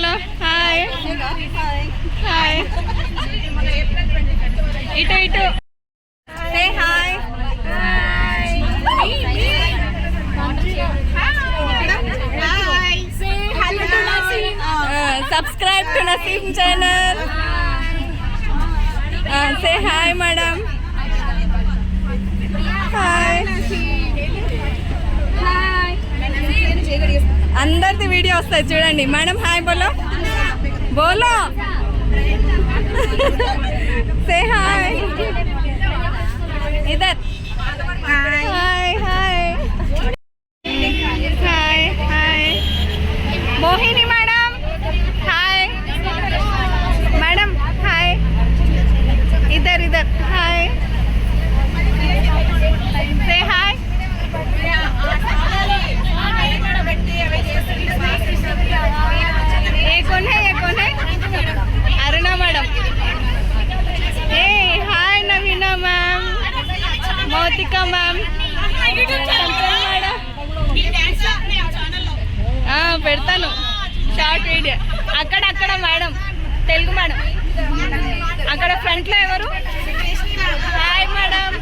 बोलो हाय हाय इटो इटो से हाय subscribe to Naseem channel से हाय मैडम हाय అందరిది వీడియో వస్తుంది చూడండి మేడం హాయ్ బోలో బోలో say hi either hi hi hi hi hi Mohini madam hi madam hi either either hi say hi ये कौन है अरुणा मैडम ए हाय नवीना मैम मौतिका मैम పెడతాను షార్ట్ వీడియో అక్కడ మేడం తెలుగు మేడం అక్కడ ఫ్రంట్లో ఎవరు హాయ్ మేడం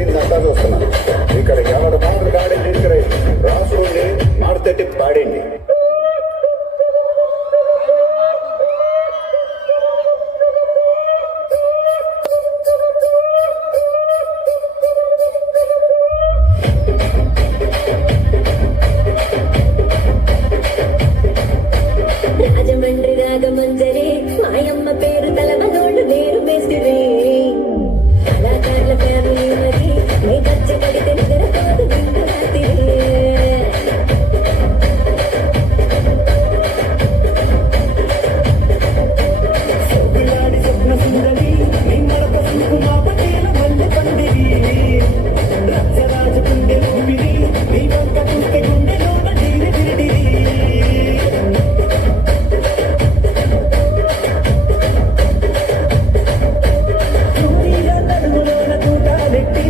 సీన్ అంతా చూస్తున్నాను. ఇక్కడ ఎవరు మాటలు కాడింది ఇక్కడ రాసుకోండి, మాడతెట్టి పాడండి. రాజమండ్రి రాగమంజరి మాయమ్మ పేరు తలవనోళ్ళు నేరు మేస్తిరి కళాకారుల ఫ్యామిలీ మరి నీ గచ్చ కడితే నిద్రపోదు నిండు రాత్రి స్వప్న సుందరి నీ మరొక సుంకు మా పటేల మల్లె పందిరి రాజరాజ గుండె ఊపిరి నీ వంక చూస్తే గుండెలోన డీరి డిరిడిరి నడుములోన తూట పెట్టి